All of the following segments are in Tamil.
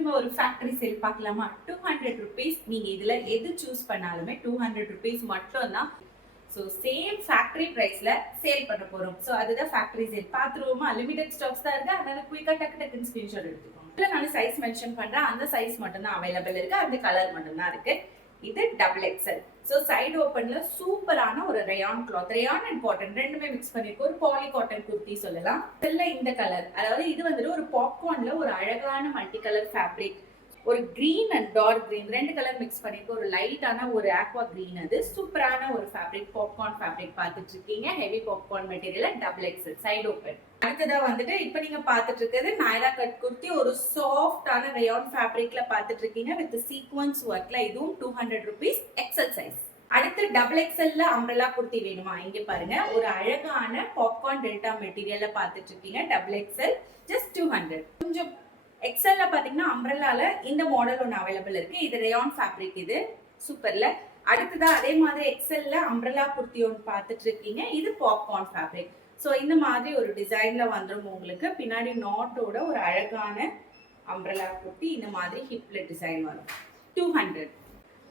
திரும்ப ஒரு ஃபேக்டரி சேல் பார்க்கலாமா? 200 ருபீஸ். நீங்க இதுல எது சூஸ் பண்ணாலுமே 200 ருபீஸ் மட்டும் தான். ஸோ சேம் ஃபேக்டரி பிரைஸ்ல சேல் பண்ண போறோம். ஸோ அதுதான் ஃபேக்டரி சேல். பார்த்துருவோமா? லிமிடெட் ஸ்டாக்ஸ் தான் இருக்கு. அதனால குயிக்கா டக்குன்னு ஸ்கிரீன்ஷாட் எடுத்துக்கோங்க. இதுல நான் சைஸ் மென்ஷன் பண்றேன். அந்த சைஸ் மட்டும் தான் அவைலபிள் இருக்கு. அந்த கலர் மட்டும் தான் இருக்கு. இது டபுள் எக்ஸல். ஸோ சைடு ஓப்பன்ல சூப்பரான ஒரு rayon cloth, rayon and cotton ரெண்டுமே மிக்ஸ் பண்ணிருக்கோம். ஒரு பாலி காட்டன் குர்த்தி சொல்லலாம். இதுல இந்த கலர், அதாவது இது வந்துட்டு ஒரு பாப்கார்ன்ல ஒரு அழகான மல்டி கலர் ஃபேப்ரிக். ஒரு கிரீன் அண்ட் டார்க் கிரீன் ரெண்டு கலர் மிக்ஸ் பண்ணிருக்கோம். ஒரு லைட்டான ஒரு ஆக்வா கிரீன். அது சூப்பரான ஒரு ஃபேப்ரிக், பாப்கார்ன் ஃபேப்ரிக் பார்த்துட்டு இருக்கீங்க. Heavy popcorn material, double XL, side open. அடுத்ததா வந்துட்டு இப்ப நீங்க பாத்துட்டு இருக்கிறது நாயரா கட் குர்த்தி. ஒரு சாஃப்டான ரயான் ஃபேப்ரிக்ல பாத்துட்டு இருக்கீங்க வித் சீக்வன்ஸ் ஒர்க்ல. இதுவும் 200 ருபீஸ், எக்ஸல் சைஸ். அடுத்து டபுள் எக்ஸல்ல அம்ப்ரெல்லா குர்த்தி வேணுமா? இங்க பாருங்க, ஒரு அழகான பாப்கார்ன் டெல்டா மெட்டீரியல்ல பாத்துட்டு இருக்கீங்க. Double XL, just 200. கொஞ்சம் எக்ஸல்ல பாத்தீங்கன்னா அம்ப்ரெல்லால இந்த மாடல் ஒன்று அவைலபிள் இருக்கு. இது ரயான் ஃபேப்ரிக், இது சூப்பர்ல. அடுத்ததா அதே மாதிரி எக்ஸல்ல அம்ப்ரெல்லா குர்த்தி ஒன்று பாத்துட்டு இருக்கீங்க. இது பாப்கார்ன் ஃபேப்ரிக். ஸோ இந்த மாதிரி ஒரு டிசைன்ல வந்துடும் உங்களுக்கு. பின்னாடி நாட்டோட ஒரு அழகான அம்ப்ரெல்லா குர்த்தி இந்த மாதிரி ஹிப்ல டிசைன் வரும். 200.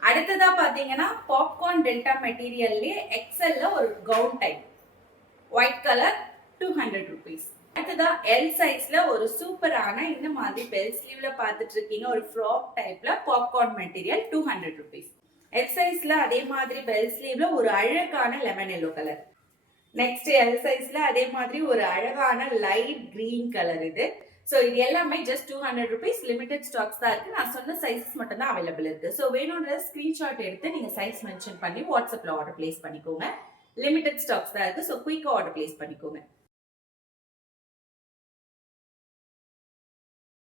அடுத்ததா பாத்தீங்கன்னா பாப்கார்ன் டெல்டா மெட்டீரியல்லே எக்ஸல்ல ஒரு gown type, white colour, 200 rupees. அடுத்ததா எல் சைஸ்ல ஒரு சூப்பரான இந்த மாதிரி பெல் ஸ்லீவ்ல பாத்துட்டு இருக்கீங்க. ஒரு ஃப்ராக் டைப்ல பாப்கார்ன் மெட்டீரியல், 200 ருபீஸ். எல் சைஸ்ல அதே மாதிரி பெல் ஸ்லீவ்ல ஒரு அழகான lemon yellow colour. Next L சைஸ்ல அதே மாதிரி ஒரு அழகான லைட் கிரீன் கலர். இது ஸோ இது எல்லாமே ஜஸ்ட் 200 ருபீஸ். லிமிடெட் ஸ்டாக்ஸ் தான் இருக்கு. நான் சொன்ன சைஸஸ் மட்டும் தான் அவைலபிள் இருக்கு. ஸோ வேணும்ன்ற ஸ்கிரீன்ஷாட் எடுத்து நீங்க சைஸ் மென்ஷன் பண்ணி வாட்ஸ்அப்ல ஆர்டர் பிளேஸ் பண்ணிக்கோங்க. லிமிடெட் ஸ்டாக்ஸ் தான் இருக்கு. ஸோ குயிக்கா ஆர்டர் பிளேஸ் பண்ணிக்கோங்க.